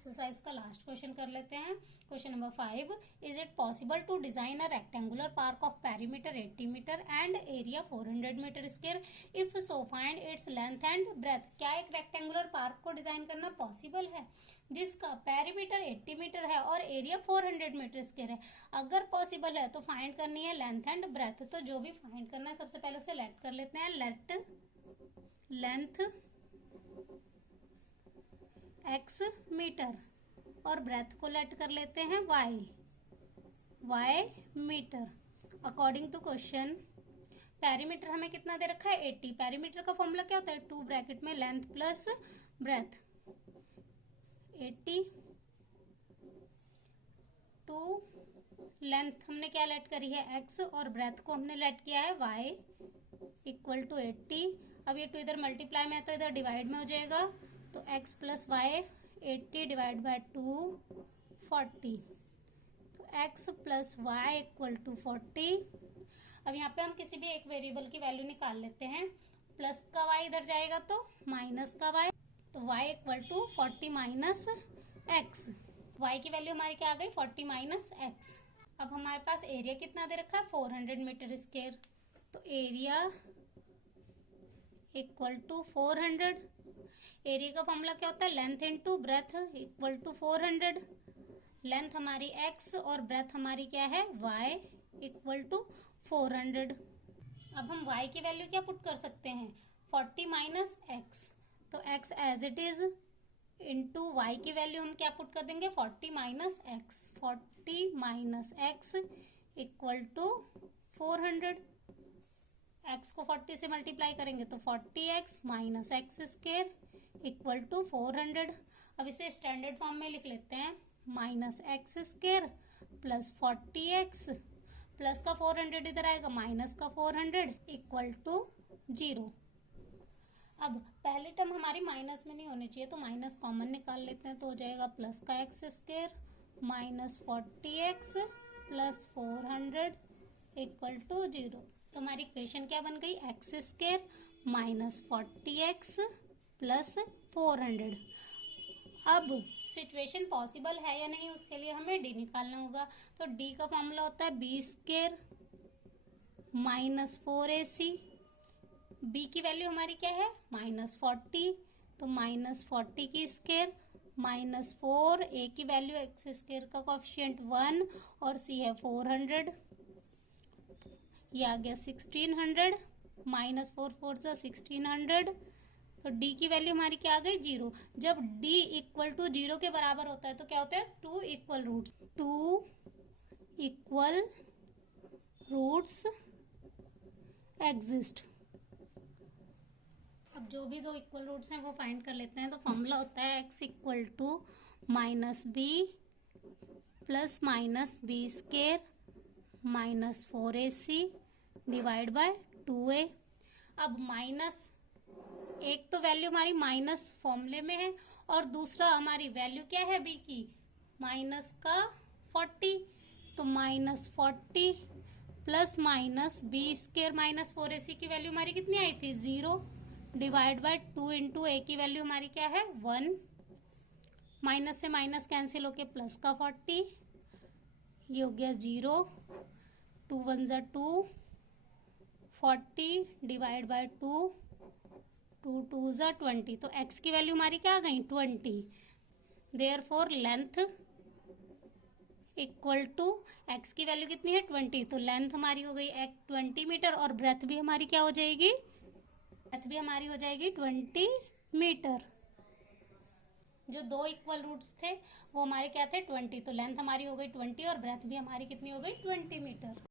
Exercise का last question कर लेते हैं। Question number 5, is it possible to design a rectangular park of perimeter 80 metre and area 400 metre square, if so find its length and breadth. क्या एक rectangular park को design करना possible है जिसका पेरीमीटर 80 मीटर है और एरिया 400 मीटर स्क्वायर है? अगर पॉसिबल है तो फाइंड करनी है लेंथ एंड ब्रेथ। तो जो भी फाइंड करना है सबसे पहले उसे लेट कर लेते हैं। लेट लेंथ x मीटर और ब्रेथ को लेट कर लेते हैं y metre. According to question perimeter हमें कितना दे रखा है 80। पेरीमीटर का फॉर्मूला क्या होता है 2 ब्रैकेट में length plus breadth 80 two length हमने क्या लेट करी है x और ब्रेथ को हमने लेट किया है y इक्वल टू 80। अब ये 2 इधर मल्टीप्लाई में है तो इधर डिवाइड में हो जाएगा तो x plus y 80 divide by 2 40। तो x plus y equal to 40। अब यहाँ पे हम किसी भी एक वेरिएबल की वैल्यू निकाल लेते हैं। प्लस का y इधर जाएगा तो माइनस का y, तो y equal to 40 minus x. y की वैल्यू हमारी क्या आ गई 40 माइनस एक्स। अब हमारे पास एरिया कितना दे रखा है 400 मीटर स्क्वायर, तो एरिया इक्वल टू 400। एरिया का फॉर्मूला क्या होता है length into breadth equal to 400। Length हमारी x और ब्रेथ हमारी क्या है y इक्वल टू 400। अब हम y की वैल्यू क्या पुट कर सकते हैं 40 माइनस एक्स, तो x as it is into y की वैल्यू हम क्या पुट कर देंगे 40 minus x. 40 minus x equal to 400। x को 40 से मल्टीप्लाई करेंगे तो 40x minus x square equal to 400। अब इसे स्टैंडर्ड फॉर्म में लिख लेते हैं minus x square plus 40x plus का 400 इधर आएगा माइनस का 400 इक्वल टू 0। अब पहली टर्म हमारी माइनस में नहीं होनी चाहिए तो माइनस कॉमन निकाल लेते हैं तो हो जाएगा प्लस का x square minus 40x plus 400 equal to 0। तो हमारी इक्वेशन क्या बन गई x square minus 40x plus 400। अब सिचुएशन पॉसिबल है या नहीं उसके लिए हमें डी निकालना होगा। तो डी का फॉर्मूला होता है बी स्क्वायर माइनस 4ac। बी की वैल्यू हमारी क्या है माइनस 40, तो माइनस 40 की स्क्वायर माइनस 4, ए की वैल्यू एक्स स्क्वायर का कोएफिशिएंट 1 और सी है 400, ये आ गया 1600 माइनस 4 4 सा 1600। तो d की वैल्यू हमारी क्या आ गई 0। जब d इक्वल टू 0 के बराबर होता है तो क्या होता है 2 इक्वल रूट्स एग्जिस्ट। अब जो भी दो इक्वल रूट्स हैं वो फाइंड कर लेते हैं। तो फॉर्मूला होता है x equal to minus b plus minus b square minus 4ac divide by 2a। अब माइनस एक तो वैल्यू हमारी माइनस फॉर्मूले में है और दूसरा हमारी वैल्यू क्या है बी की माइनस का 40, तो minus 40 plus minus b square minus 4ac की वैल्यू हमारी कितनी आई थी 0 डिवाइड बाय 2 इंटू ए की वैल्यू हमारी क्या है 1। माइनस से माइनस कैंसिल होके प्लस का 40, ये हो गया 0, 2 1 ज़ा 2, 40 डिवाइड बाय 2, 2 2 ज़ा 20। तो x की वैल्यू हमारी क्या आ गई 20। Therefore length equal to x की वैल्यू कितनी है 20, तो लेंथ हमारी हो गई 20 मीटर और ब्रेथ भी हमारी क्या हो जाएगी 20 मीटर। जो दो इक्वल रूट्स थे वो हमारे क्या थे 20, तो लेंथ हमारी हो गई 20 और ब्रेथ भी हमारी कितनी हो गई 20 मीटर।